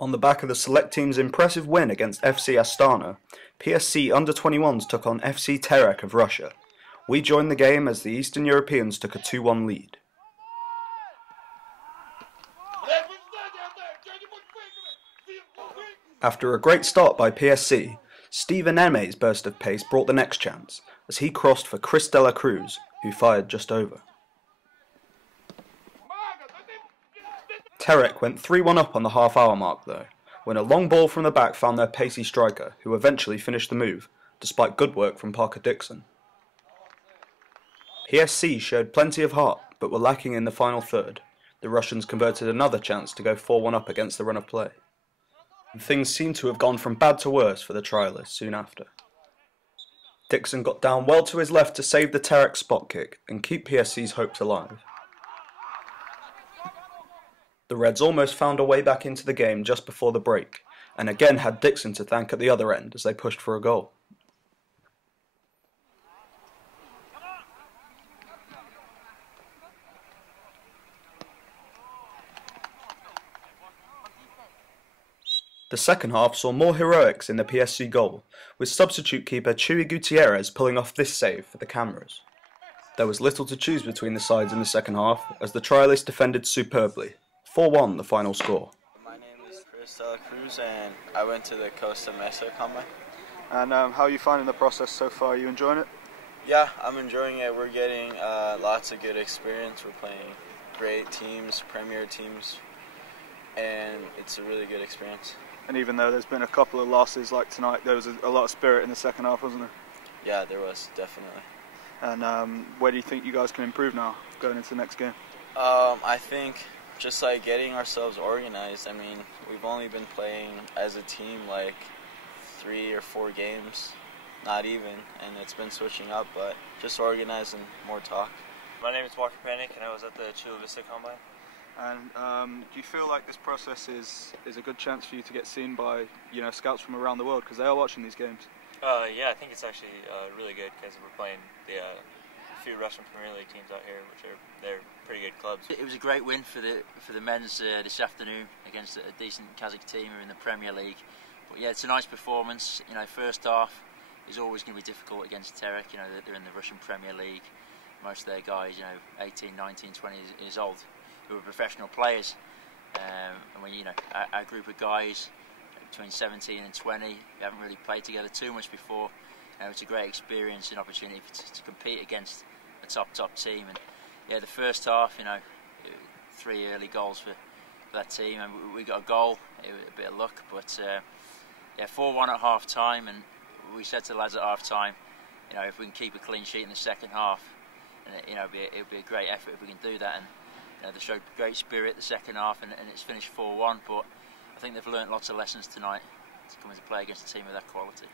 On the back of the select team's impressive win against FC Astana, PSC U21s took on FC Terek of Russia. We joined the game as the Eastern Europeans took a 2-1 lead. After a great start by PSC, Stephen Eme's burst of pace brought the next chance, as he crossed for Chris de la Cruz, who fired just over. Terek went 3-1 up on the half-hour mark though, when a long ball from the back found their pacey striker, who eventually finished the move, despite good work from Parker Dixon. PSC showed plenty of heart, but were lacking in the final third. The Russians converted another chance to go 4-1 up against the run of play. And things seemed to have gone from bad to worse for the trialists soon after. Dixon got down well to his left to save the Terek spot kick and keep PSC's hopes alive. The Reds almost found a way back into the game just before the break, and again had Dixon to thank at the other end as they pushed for a goal. The second half saw more heroics in the PSC goal, with substitute keeper Chuy Gutierrez pulling off this save for the cameras. There was little to choose between the sides in the second half, as the trialists defended superbly. 4-1 the final score. My name is Chris de la Cruz and I went to the Costa Mesa Combine. And how are you finding the process so far? Are you enjoying it? Yeah, I'm enjoying it. We're getting lots of good experience. We're playing great teams, premier teams, and it's a really good experience. And even though there's been a couple of losses like tonight, there was a lot of spirit in the second half, wasn't there? Yeah, there was, definitely. And where do you think you guys can improve now, going into the next game? I think just like getting ourselves organized. I mean, we've only been playing as a team like 3 or 4 games, not even, and it's been switching up, but just organized and more talk. My name is Walker Panic and I was at the Chula Vista Combine. And do you feel like this process is a good chance for you to get seen by scouts from around the world, because they are watching these games? Yeah, I think it's actually really good because we're playing the few Russian Premier League teams out here, which they're pretty good clubs. It was a great win for the men's this afternoon against a decent Kazakh team who are in the Premier League. But yeah, it's a nice performance. First half is always going to be difficult against Terek. They're in the Russian Premier League. Most of their guys, 18, 19, 20 years old, who are professional players. And when our group of guys between 17 and 20, we haven't really played together too much before. It's a great experience and opportunity to compete against a top team. And yeah, the first half, 3 early goals for that team, and we got a goal. It was a bit of luck, but yeah, 4-1 at half time, and we said to the lads at half time, if we can keep a clean sheet in the second half, and it'll be a great effort if we can do that. And they showed great spirit the second half, and it's finished 4-1. But I think they've learnt lots of lessons tonight to come into play against a team of that quality.